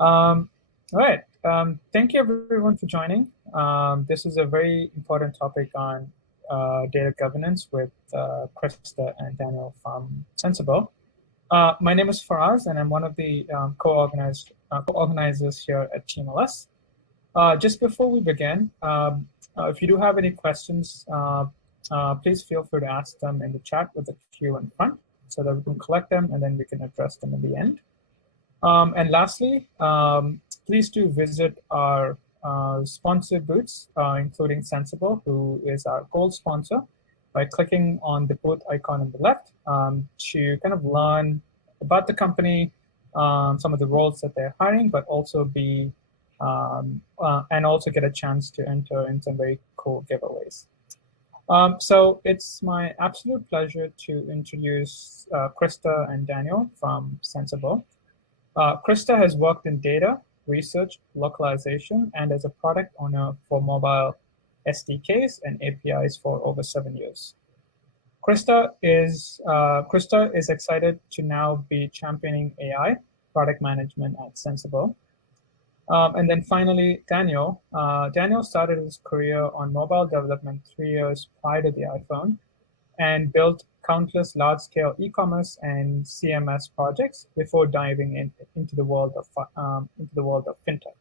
All right. Thank you everyone for joining. This is a very important topic on data governance with Krista and Daniel from Sensibill. My name is Faraz, and I'm one of the co-organizers here at TMLS. Just before we begin, if you do have any questions, please feel free to ask them in the chat with the queue in front so that we can collect them and then we can address them in the end. And lastly, please do visit our sponsor booths, including Sensibill, who is our gold sponsor, by clicking on the booth icon on the left to kind of learn about the company, some of the roles that they're hiring, but also be and also get a chance to enter in some very cool giveaways. So it's my absolute pleasure to introduce Krista and Daniel from Sensibill. Krista has worked in data, research, localization, and as a product owner for mobile SDKs and APIs for over 7 years. Krista is excited to now be championing AI product management at Sensibill. And then finally, Daniel. Daniel started his career on mobile development 3 years prior to the iPhone and built countless large-scale e-commerce and CMS projects before diving into the world of fintech.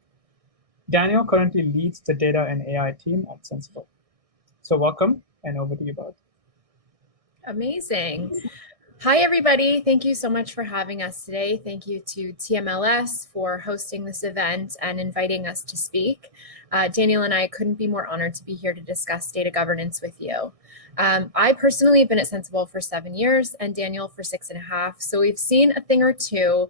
Daniel currently leads the data and AI team at Sensibill. So welcome, and over to you both. Amazing. Hi, everybody. Thank you so much for having us today. Thank you to TMLS for hosting this event and inviting us to speak. Daniel and I couldn't be more honored to be here to discuss data governance with you. I personally have been at Sensibill for 7 years and Daniel for 6.5. So we've seen a thing or two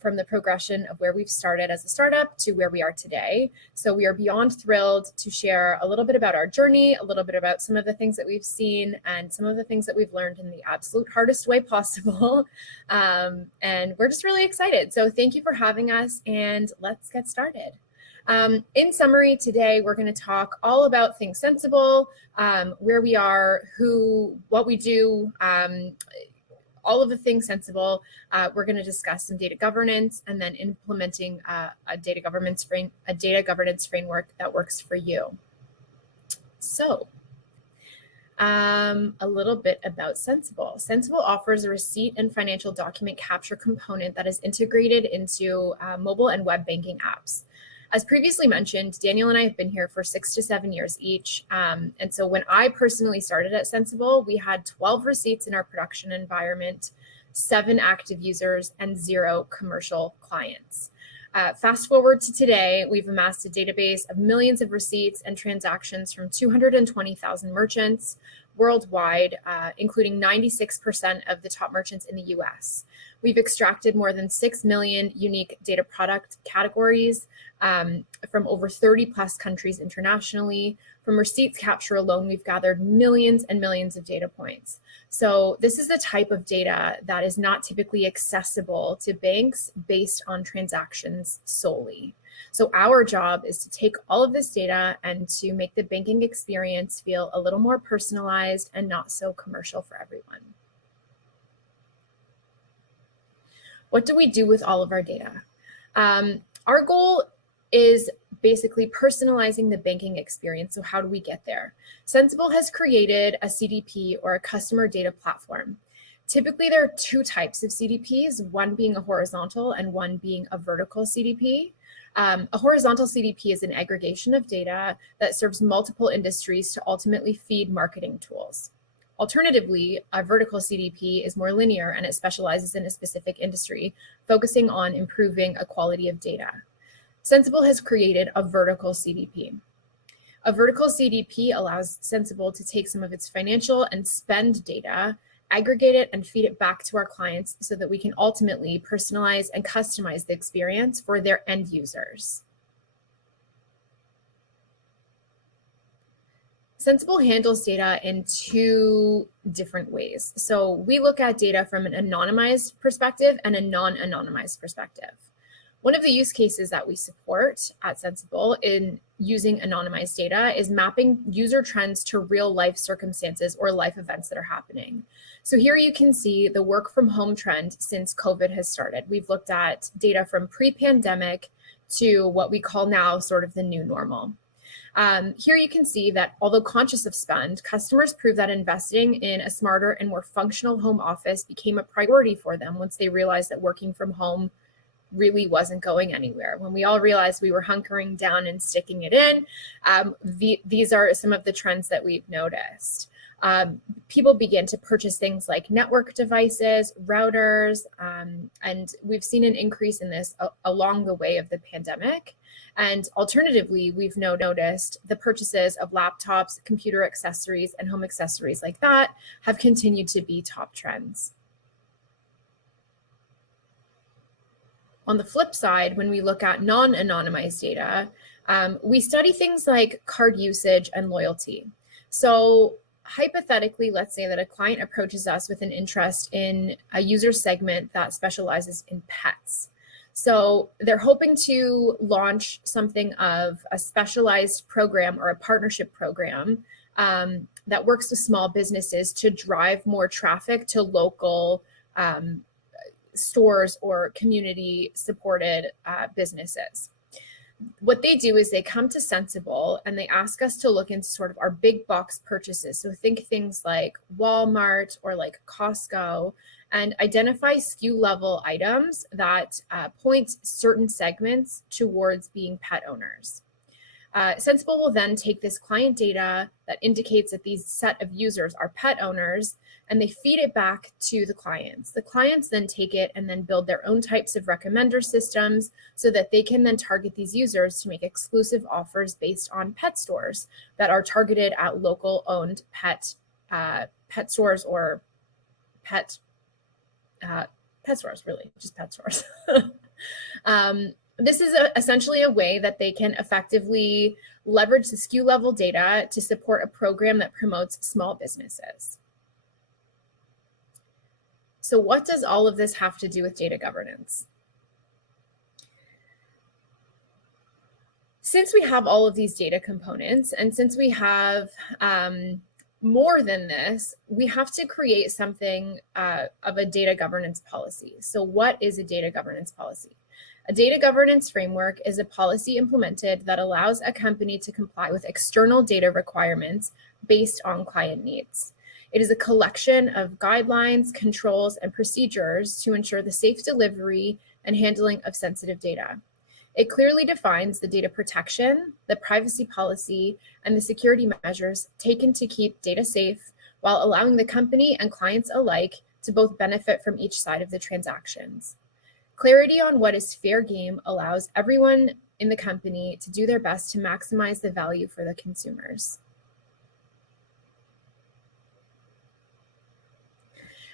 from the progression of where we've started as a startup to where we are today. So we are beyond thrilled to share a little bit about our journey, a little bit about some of the things that we've seen and some of the things that we've learned in the absolute hardest way possible. And we're just really excited. So thank you for having us, and let's get started. In summary, today we're going to talk all about things Sensibill, where we are, what we do, all of the things Sensibill. We're going to discuss some data governance and then implementing a data governance framework that works for you. So a little bit about Sensibill. Sensibill offers a receipt and financial document capture component that is integrated into mobile and web banking apps. As previously mentioned, Daniel and I have been here for 6 to 7 years each. And so when I personally started at Sensibill, we had 12 receipts in our production environment, 7 active users, and 0 commercial clients. Fast forward to today, we've amassed a database of millions of receipts and transactions from 220,000 merchants worldwide, including 96% of the top merchants in the US. We've extracted more than 6 million unique data product categories from over 30 plus countries internationally. From receipts capture alone, we've gathered millions and millions of data points. So this is the type of data that is not typically accessible to banks based on transactions solely. So our job is to take all of this data and to make the banking experience feel a little more personalized and not so commercial for everyone. What do we do with all of our data? Our goal is basically personalizing the banking experience. So how do we get there? Sensibill has created a CDP, or a customer data platform. Typically, there are 2 types of CDPs, one being a horizontal and one being a vertical CDP. A horizontal CDP is an aggregation of data that serves multiple industries to ultimately feed marketing tools. Alternatively, a vertical CDP is more linear and it specializes in a specific industry, focusing on improving a quality of data. Sensibill has created a vertical CDP. A vertical CDP allows Sensibill to take some of its financial and spend data, aggregate it, and feed it back to our clients so that we can ultimately personalize and customize the experience for their end users. Sensibill handles data in 2 different ways. So we look at data from an anonymized perspective and a non-anonymized perspective. One of the use cases that we support at Sensibill in using anonymized data is mapping user trends to real life circumstances or life events that are happening. So here you can see the work from home trend since COVID has started. We've looked at data from pre-pandemic to what we call now sort of the new normal. Here you can see that although conscious of spend, customers prove that investing in a smarter and more functional home office became a priority for them once they realized that working from home really wasn't going anywhere. When we all realized we were hunkering down and sticking it in, these are some of the trends that we've noticed. People begin to purchase things like network devices, routers, and we've seen an increase in this along the way of the pandemic. And alternatively, we've noticed the purchases of laptops, computer accessories, and home accessories like that have continued to be top trends. On the flip side, when we look at non-anonymized data, we study things like card usage and loyalty. So hypothetically, let's say that a client approaches us with an interest in a user segment that specializes in pets. So they're hoping to launch something of a specialized program or a partnership program that works with small businesses to drive more traffic to local stores or community supported businesses. What they do is they come to Sensibill and they ask us to look into sort of our big box purchases. So think things like Walmart or like Costco, and identify SKU level items that point certain segments towards being pet owners. Sensibill will then take this client data that indicates that these set of users are pet owners, and they feed it back to the clients. The clients then take it and then build their own types of recommender systems so that they can then target these users to make exclusive offers based on pet stores that are targeted at local owned pet stores or pet stores, really, just pet stores. This is essentially a way that they can effectively leverage the SKU level data to support a program that promotes small businesses. So what does all of this have to do with data governance? Since we have all of these data components, and since we have more than this, we have to create something of a data governance policy. So what is a data governance policy? A data governance framework is a policy implemented that allows a company to comply with external data requirements based on client needs. It is a collection of guidelines, controls, and procedures to ensure the safe delivery and handling of sensitive data. It clearly defines the data protection, the privacy policy, and the security measures taken to keep data safe while allowing the company and clients alike to both benefit from each side of the transactions. Clarity on what is fair game allows everyone in the company to do their best to maximize the value for the consumers.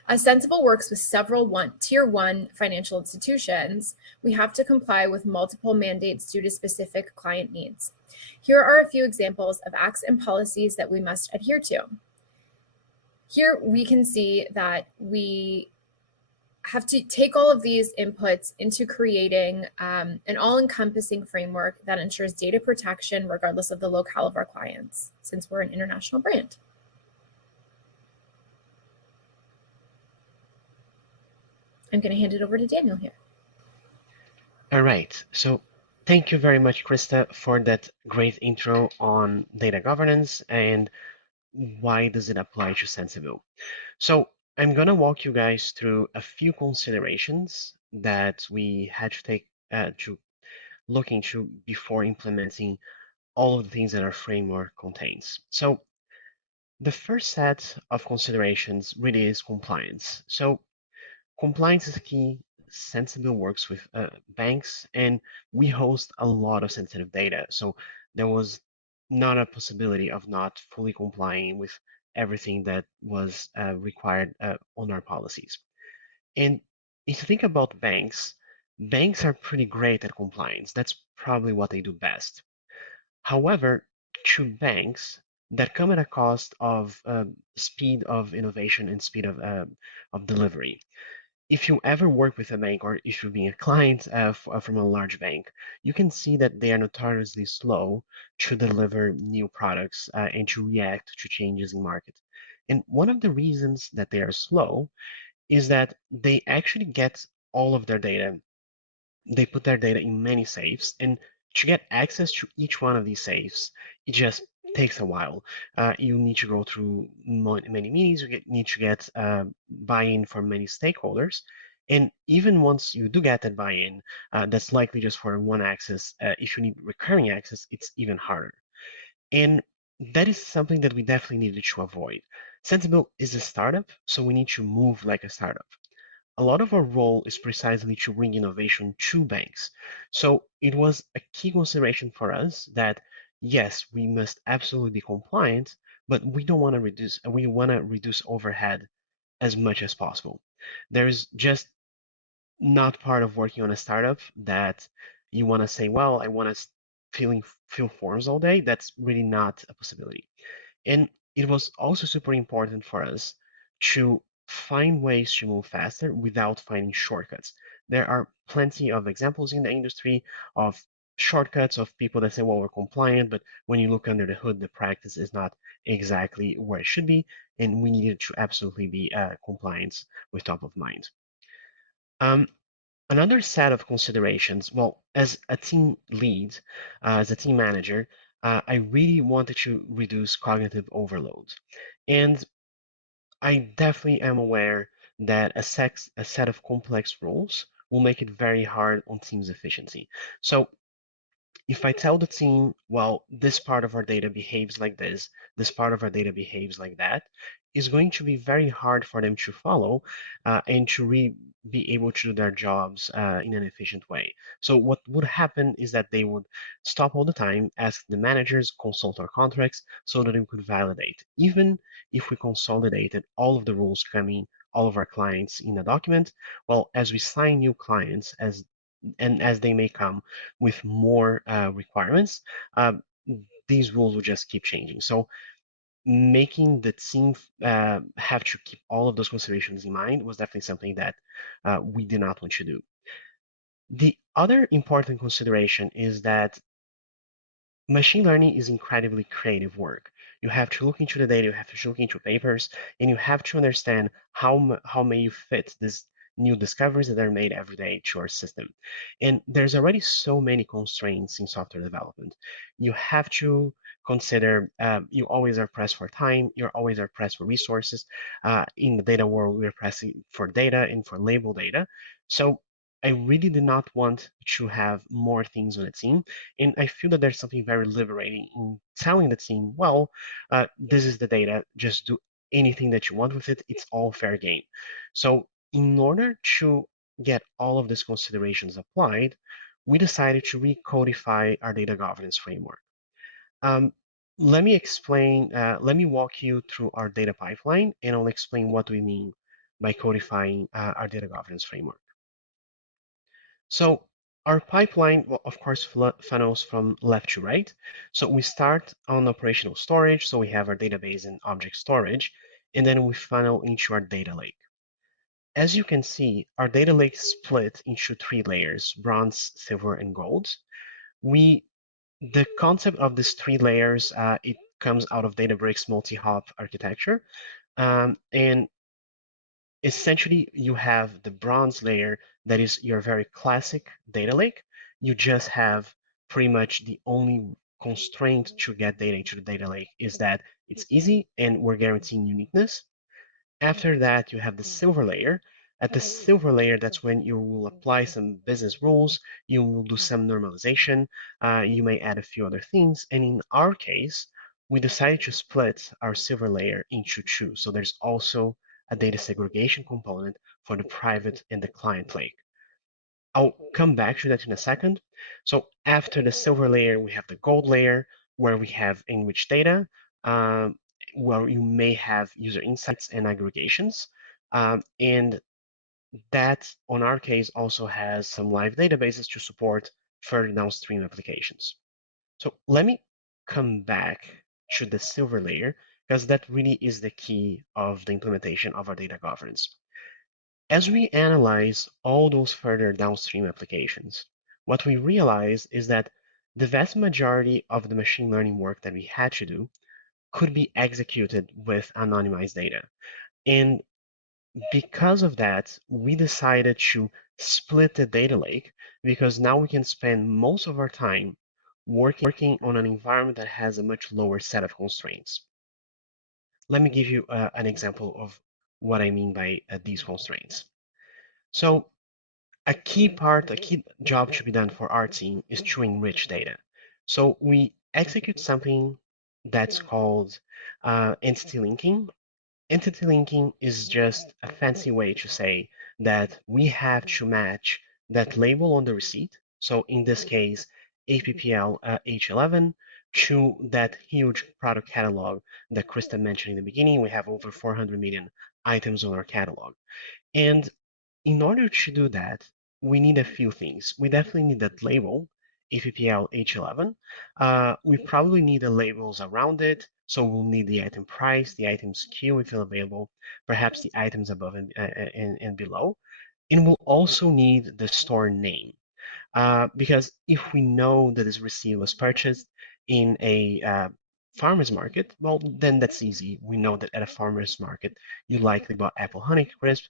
As Sensibill works with several tier 1 financial institutions, we have to comply with multiple mandates due to specific client needs. Here are a few examples of acts and policies that we must adhere to. Here we can see that we have to take all of these inputs into creating an all-encompassing framework that ensures data protection regardless of the locale of our clients, since we're an international brand. I'm going to hand it over to Daniel here. All right, so thank you very much, Krista, for that great intro on data governance and why does it apply to Sensibill. So I'm going to walk you guys through a few considerations that we had to take to look into before implementing all of the things that our framework contains. So the first set of considerations really is compliance. So compliance is key. Sensibill works with banks, and we host a lot of sensitive data. So there was not a possibility of not fully complying with everything that was required on our policies. And if you think about banks, banks are pretty great at compliance. That's probably what they do best. However, to banks, that come at a cost of speed of innovation and speed of delivery. if you ever work with a bank or if you're being a client from a large bank, you can see that they are notoriously slow to deliver new products and to react to changes in market. And one of the reasons that they are slow is that they actually get all of their data. They put their data in many safes, and to get access to each one of these safes, it just takes a while. You need to go through many meetings. You need to get buy-in from many stakeholders, and even once you do get that buy-in, that's likely just for one access. If you need recurring access, it's even harder. And that is something that we definitely needed to avoid. Sensibill is a startup, so we need to move like a startup. A lot of our role is precisely to bring innovation to banks. So it was a key consideration for us that yes, we must absolutely be compliant, but we want to reduce overhead as much as possible. There is just not part of working on a startup that you want to say, well, I want to fill forms all day. That's really not a possibility. And it was also super important for us to find ways to move faster without finding shortcuts. There are plenty of examples in the industry of shortcuts of people that say, well, we're compliant, but when you look under the hood, the practice is not exactly where it should be, and we needed to absolutely be compliant with top of mind. Um, Another set of considerations, well, as a team lead, as a team manager, I really wanted to reduce cognitive overload. And I definitely am aware that a set of complex rules will make it very hard on team's efficiency. So if I tell the team, well, this part of our data behaves like this part of our data behaves like that, is going to be very hard for them to follow and to be able to do their jobs in an efficient way. So what would happen is that they would stop all the time, ask the managers, consult our contracts so that we could validate. Even if we consolidated all of the rules coming, all of our clients in a document, well, as we sign new clients, as they may come with more requirements, uh, these rules will just keep changing. So making the team have to keep all of those considerations in mind was definitely something that we did not want to do. The other important consideration is that machine learning is incredibly creative work. You have to look into the data, you have to look into papers, and you have to understand how may you fit these new discoveries that are made every day to our system. And there's already so many constraints in software development. You have to consider you always are pressed for time, you always are pressed for resources. In the data world, we're pressing for data and for label data. So I really did not want to have more things on the team. And I feel that there's something very liberating in telling the team, well, this is the data, just do anything that you want with it. It's all fair game. So in order to get all of these considerations applied, we decided to recodify our data governance framework. Um, let me walk you through our data pipeline, and I'll explain what we mean by codifying our data governance framework. So our pipeline, well, of course, funnels from left to right. So we start on operational storage. So we have our database and object storage, and then we funnel into our data lake. As you can see, our data lake is split into three layers: bronze, silver, and gold. The concept of these three layers, it comes out of Databricks multi-hop architecture. And essentially, you have the bronze layer that is your very classic data lake. You just have pretty much the only constraint to get data into the data lake is that it's easy and we're guaranteeing uniqueness. After that, you have the silver layer. At the silver layer, that's when you will apply some business rules, you will do some normalization, you may add a few other things. And in our case, we decided to split our silver layer into two. So there's also a data segregation component for the private and the client lake. I'll come back to that in a second. So after the silver layer, we have the gold layer where we have enriched data, um, where you may have user insights and aggregations. And that, on our case, also has some live databases to support further downstream applications. So let me come back to the silver layer because that really is the key of the implementation of our data governance. As we analyze all those further downstream applications, what we realize is that the vast majority of the machine learning work that we had to do could be executed with anonymized data. And because of that, we decided to split the data lake because now we can spend most of our time working on an environment that has a much lower set of constraints. Let me give you an example of what I mean by these constraints. So a key job to be done for our team is to enrich data. So we execute something that's called entity linking. Entity linking is just a fancy way to say that we have to match that label on the receipt. So in this case, APPL H11 to that huge product catalog that Krista mentioned in the beginning. We have over 400 million items on our catalog. And in order to do that, we need a few things. We definitely need that label, APPL H11. We probably need the labels around it. So we'll need the item price, the item SKU if available, perhaps the items above and below. And we'll also need the store name. Because if we know that this receipt was purchased in a farmer's market, well, then that's easy. We know that at a farmer's market, you likely bought Apple Honeycrisp.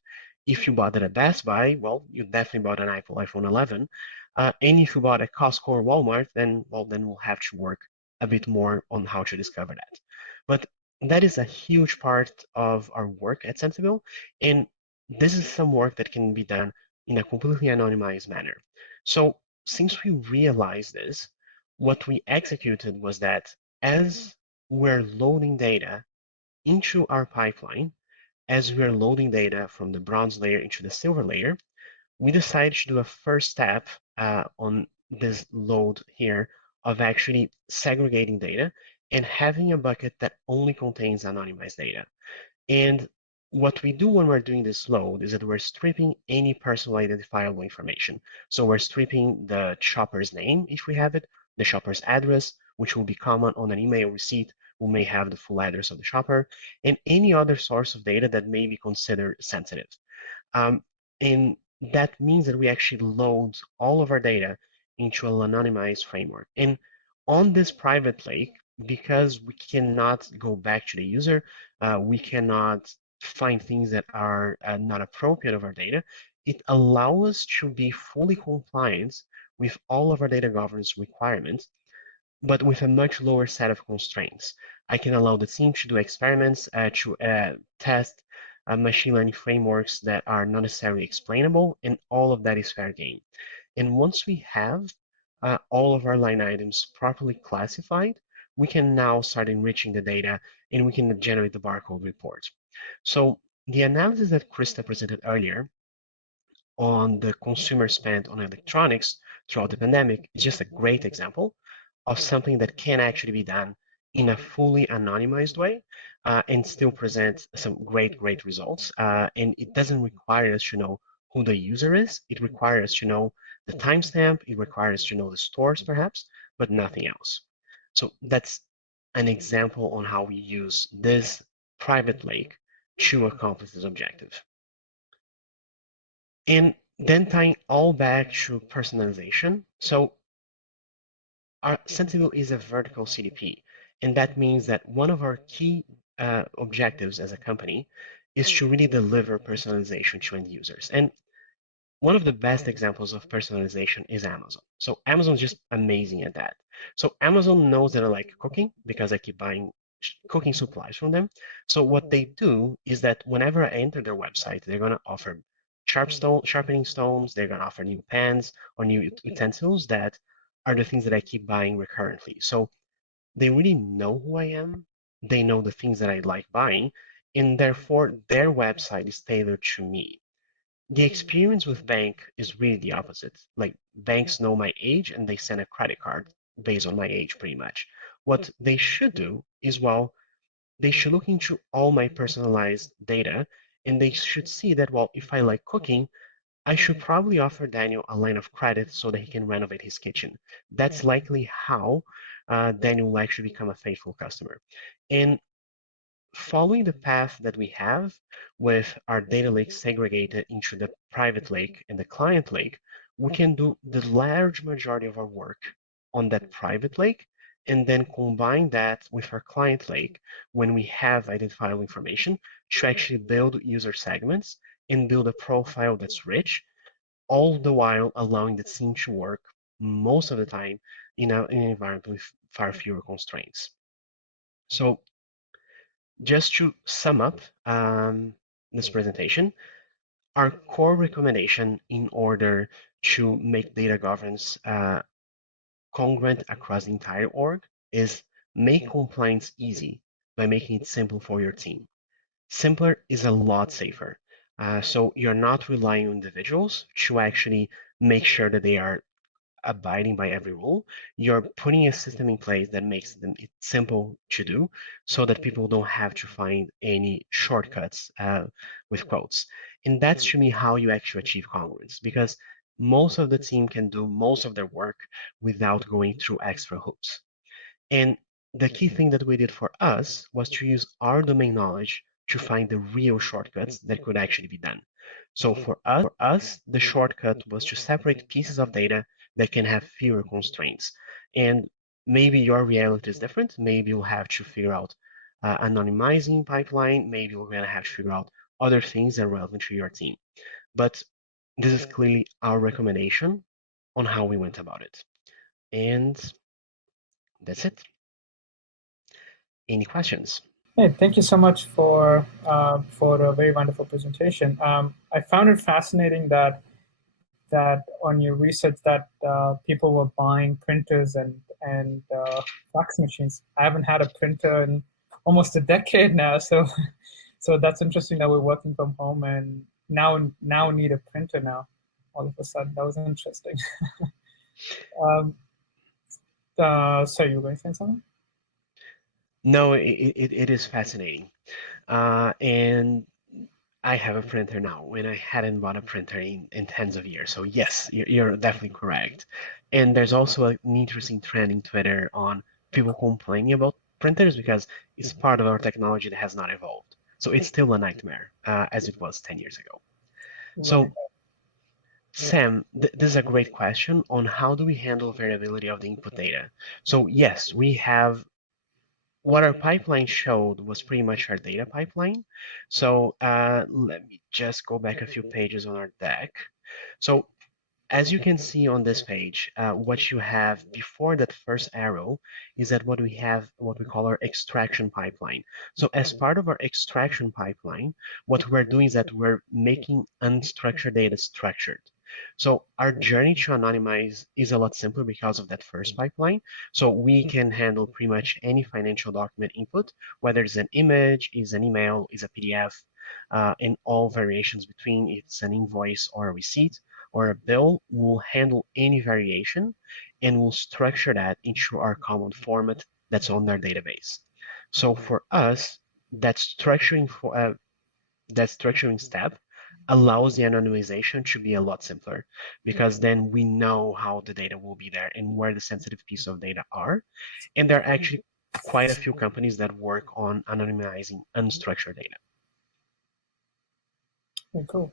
If you bought it at Best Buy, well, you definitely bought an Apple iPhone 11. And if you bought at Costco or Walmart, then, well, then we'll have to work a bit more on how to discover that. But that is a huge part of our work at Sensibill, and this is some work that can be done in a completely anonymized manner. So since we realized this, what we executed was that as we're loading data into our pipeline, as we're loading data from the bronze layer into the silver layer, we decided to do a first step on this load here of actually segregating data and having a bucket that only contains anonymized data. And what we do when we're doing this load is that we're stripping any personal identifiable information. So we're stripping the shopper's name, if we have it, the shopper's address, which will be common on an email receipt. We may have the full address of the shopper, and any other source of data that may be considered sensitive. Um, and that means that we actually load all of our data into an anonymized framework. And on this private lake, because we cannot go back to the user, we cannot find things that are not appropriate of our data, it allows us to be fully compliant with all of our data governance requirements, but with a much lower set of constraints. I can allow the team to do experiments, to test machine learning frameworks that are not necessarily explainable, and all of that is fair game. And once we have all of our line items properly classified, we can now start enriching the data and we can generate the barcode report. So the analysis that Krista presented earlier on the consumer spend on electronics throughout the pandemic is just a great example of something that can actually be done in a fully anonymized way and still present some great results. And it doesn't require us to know who the user is. It requires us to know the timestamp. It requires us to know the stores, perhaps, but nothing else. So that's an example on how we use this private lake to accomplish this objective. And then tying all back to personalization. So our Sensibill is a vertical CDP, and that means that one of our key objectives as a company is to really deliver personalization to end users. And one of the best examples of personalization is Amazon. So Amazon is just amazing at that. So Amazon knows that I like cooking because I keep buying cooking supplies from them. So what they do is that whenever I enter their website, they're going to offer sharpening stones, they're going to offer new pans or new utensils that are the things that I keep buying recurrently. So they really know who I am. They know the things that I like buying, and therefore their website is tailored to me. The experience with bank is really the opposite. Like banks know my age and they send a credit card based on my age pretty much. What they should do is, well, they should look into all my personalized data and they should see that, well, if I like cooking, I should probably offer Daniel a line of credit so that he can renovate his kitchen. That's likely how Daniel will actually become a faithful customer. And following the path that we have with our data lake segregated into the private lake and the client lake, we can do the large majority of our work on that private lake and then combine that with our client lake when we have identifiable information to actually build user segments and build a profile that's rich, all the while allowing the team to work most of the time in an environment with far fewer constraints. So just to sum up this presentation, our core recommendation in order to make data governance congruent across the entire org is make compliance easy by making it simple for your team. Simpler is a lot safer. So you're not relying on individuals to actually make sure that they are abiding by every rule. You're putting a system in place that makes it simple to do so that people don't have to find any shortcuts with quotes. And that's to me how you actually achieve congruence because most of the team can do most of their work without going through extra hoops. And the key thing that we did for us was to use our domain knowledge to find the real shortcuts that could actually be done. So for us, the shortcut was to separate pieces of data that can have fewer constraints. And maybe your reality is different. Maybe you'll have to figure out anonymizing pipeline. Maybe you're going to have to figure out other things that are relevant to your team. But this is clearly our recommendation on how we went about it. And that's it. Any questions? Hey, thank you so much for a very wonderful presentation. I found it fascinating that on your research that people were buying printers and fax machines. I haven't had a printer in almost a decade now, so so that's interesting that we're working from home and now need a printer now. All of a sudden, that was interesting. Sorry, you were going to say something? No, it is fascinating. And I have a printer now, and I hadn't bought a printer in tens of years. So yes, you're definitely correct. And there's also an interesting trend in Twitter on people complaining about printers because it's part of our technology that has not evolved. So it's still a nightmare, as it was 10 years ago. So Sam, this is a great question on how do we handle variability of the input data. So yes, we have what our pipeline showed was pretty much our data pipeline. So let me just go back a few pages on our deck. So as you can see on this page, what you have before that first arrow is that what we have, what we call our extraction pipeline. So as part of our extraction pipeline, what we're doing is that we're making unstructured data structured. So our journey to anonymize is a lot simpler because of that first pipeline. So we can handle pretty much any financial document input, whether it's an image, is an email, is a PDF, and all variations between it's an invoice or a receipt or a bill, will handle any variation and will structure that into our common format that's on their database. So for us, that structuring step allows the anonymization to be a lot simpler because then we know how the data will be there and where the sensitive pieces of data are. And there are actually quite a few companies that work on anonymizing unstructured data. Okay, cool.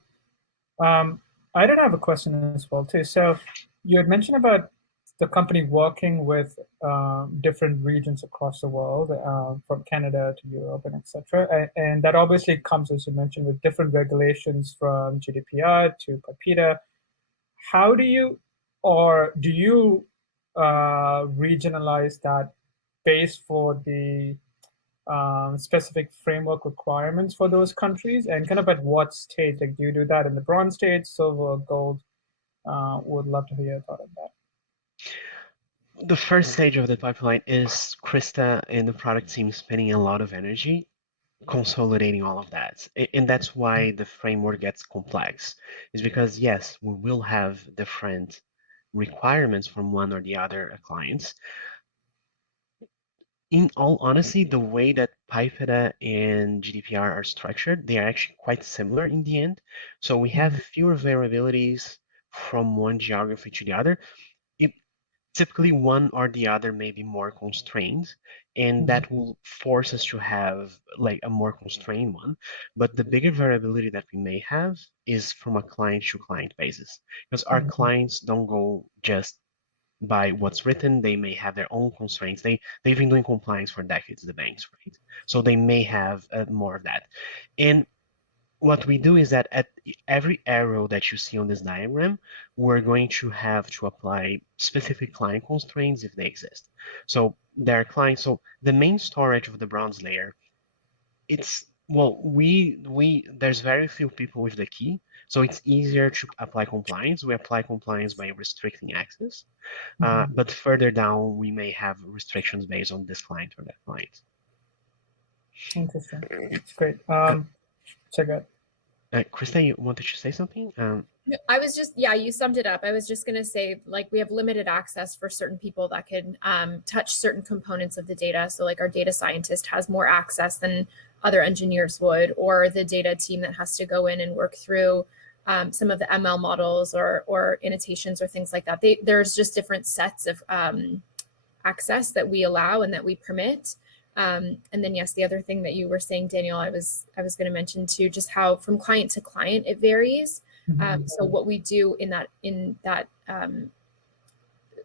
I did have a question as well too. So you had mentioned about the company working with different regions across the world, from Canada to Europe and etc. And that obviously comes, as you mentioned, with different regulations from GDPR to PIPEDA. How do you, or do you regionalize that based for the specific framework requirements for those countries, and kind of at what stage? Like, do you do that in the bronze stage, silver, gold? Would love to hear your thought on that. The first stage of the pipeline is Krista and the product team spending a lot of energy consolidating all of that. And that's why the framework gets complex, is because yes, we will have different requirements from one or the other clients. In all honesty, the way that PIPEDA and GDPR are structured, they are actually quite similar in the end. So we have fewer variabilities from one geography to the other. It, typically one or the other may be more constrained, and that will force us to have like a more constrained one. But the bigger variability that we may have is from a client to client basis, because our clients don't go just by what's written. They may have their own constraints. They've been doing compliance for decades, the banks, right? So they may have more of that. And what we do is that at every arrow that you see on this diagram, we're going to have to apply specific client constraints if they exist. So there are clients. So the main storage of the bronze layer, it's well, we there's very few people with the key, so it's easier to apply compliance. We apply compliance by restricting access, but further down we may have restrictions based on this client or that client. Interesting. That's great. Check it. Krista, you wanted to say something? I was just, yeah, you summed it up. I was just going to say, like, we have limited access for certain people that can touch certain components of the data. So like our data scientist has more access than other engineers would, or the data team that has to go in and work through some of the ML models or annotations or things like that. There's just different sets of access that we allow and that we permit. And then, yes, the other thing that you were saying, Daniel, I was going to mention too, just how from client to client it varies. So what we do in that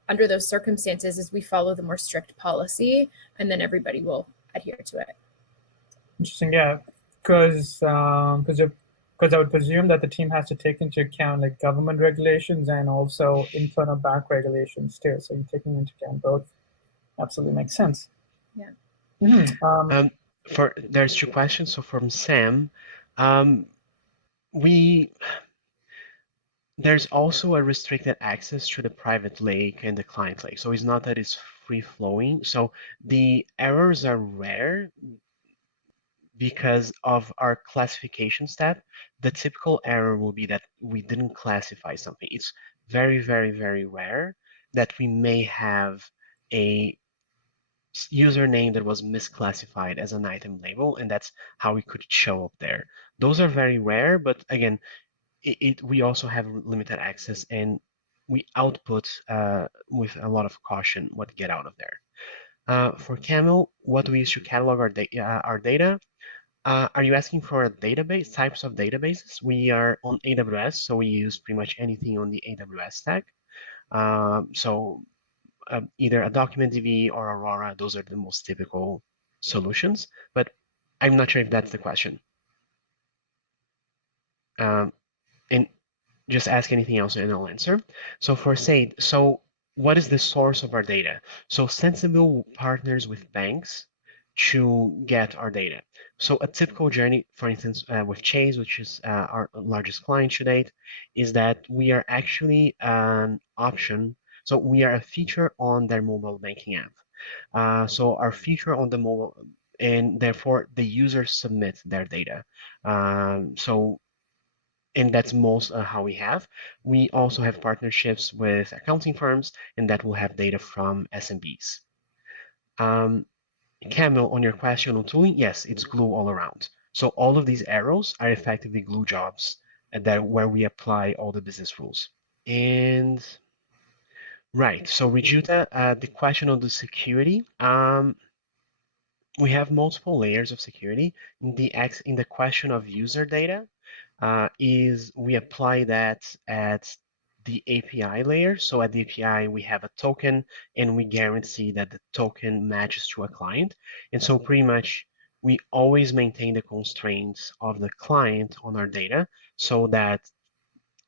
under those circumstances is we follow the more strict policy, and then everybody will adhere to it. Interesting, yeah, because I would presume that the team has to take into account like government regulations and also internal bank regulations too. So you're taking into account both. Absolutely makes sense. Yeah. There's two questions. So from Sam, there's also a restricted access to the private lake and the client lake. So it's not that it's free flowing. So the errors are rare because of our classification step. The typical error will be that we didn't classify something. It's very, very, very rare that we may have a username that was misclassified as an item label, and that's how it could show up there. Those are very rare, but again, we also have limited access, and we output with a lot of caution what get out of there. For Camel, what we use to catalog our data. Are you asking for a database, types of databases? We are on AWS, so we use pretty much anything on the AWS stack. Either a DocumentDB or Aurora, those are the most typical solutions, but I'm not sure if that's the question. And just ask anything else and I'll answer. So for Said, so what is the source of our data? So Sensibill partners with banks to get our data. So a typical journey, for instance, with Chase, which is our largest client to date, is that we are actually an option. So we are a feature on their mobile banking app. So our feature on the mobile, and therefore the users submit their data. And that's most how we have. We also have partnerships with accounting firms, and that will have data from SMBs. Camille, on your question on tooling, yes, it's glue all around. So all of these arrows are effectively glue jobs where we apply all the business rules. And right, so Rejuta, the question on the security, we have multiple layers of security. In the question of user data, is we apply that at the API layer. So at the API, we have a token and we guarantee that the token matches to a client. And so pretty much we always maintain the constraints of the client on our data so that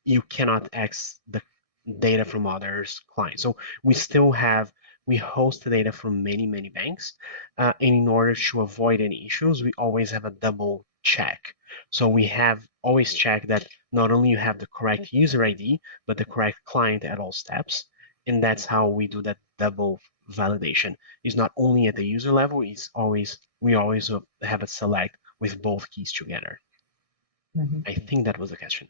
you cannot access the data from others' clients. So we host the data from many, many banks. And in order to avoid any issues, we always have a double check. So we have always checked that not only you have the correct user ID, but the correct client at all steps. And that's how we do that double validation. It's not only at the user level, we always have a select with both keys together. I think that was the question.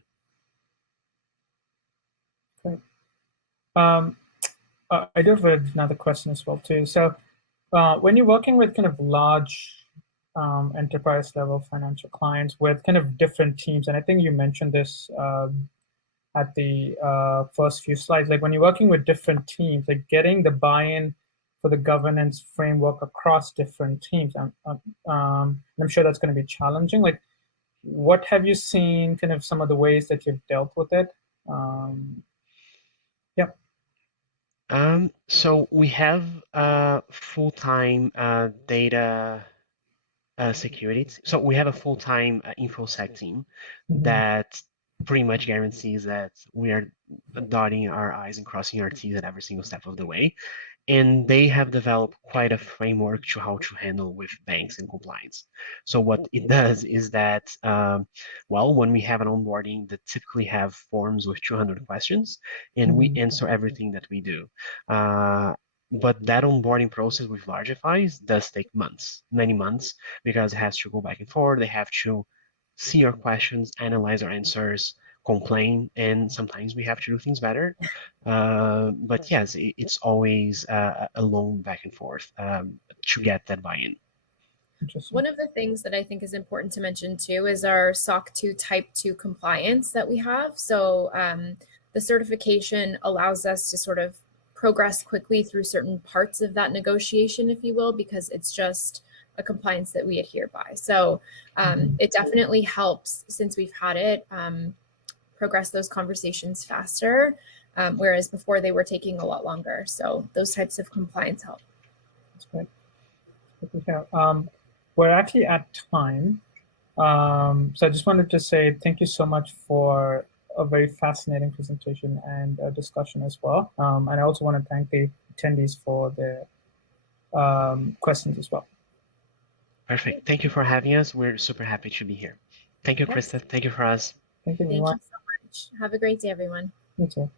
Great. I do have another question as well too. So when you're working with kind of large enterprise level financial clients with kind of different teams, and I think you mentioned this at the first few slides. Like when you're working with different teams, like getting the buy-in for the governance framework across different teams. I'm sure that's going to be challenging. Like, what have you seen, kind of some of the ways that you've dealt with it? Yeah. So we have a full-time data security. So we have a full-time InfoSec team that pretty much guarantees that we are dotting our I's and crossing our T's at every single step of the way. And they have developed quite a framework to how to handle with banks and compliance. So what it does is that, well, when we have an onboarding that typically have forms with 200 questions, and we answer everything that we do. But that onboarding process with large FIs does take months, many months, because it has to go back and forth. They have to see our questions, analyze our answers, complain, and sometimes we have to do things better. But yes, it's always a long back and forth to get that buy-in. One of the things that I think is important to mention too is our SOC 2 Type 2 compliance that we have. So the certification allows us to sort of progress quickly through certain parts of that negotiation, if you will, because it's just a compliance that we adhere by. So it definitely helps, since we've had it, progress those conversations faster, whereas before they were taking a lot longer. So those types of compliance help. That's great. Good to hear. We're actually at time. So I just wanted to say thank you so much for a very fascinating presentation and discussion as well. And I also want to thank the attendees for their questions as well. Perfect. Thank you for having us. We're super happy to be here. Thank you, Krista. Thank you for us. Thank you, Thank you so much. Have a great day, everyone. You too.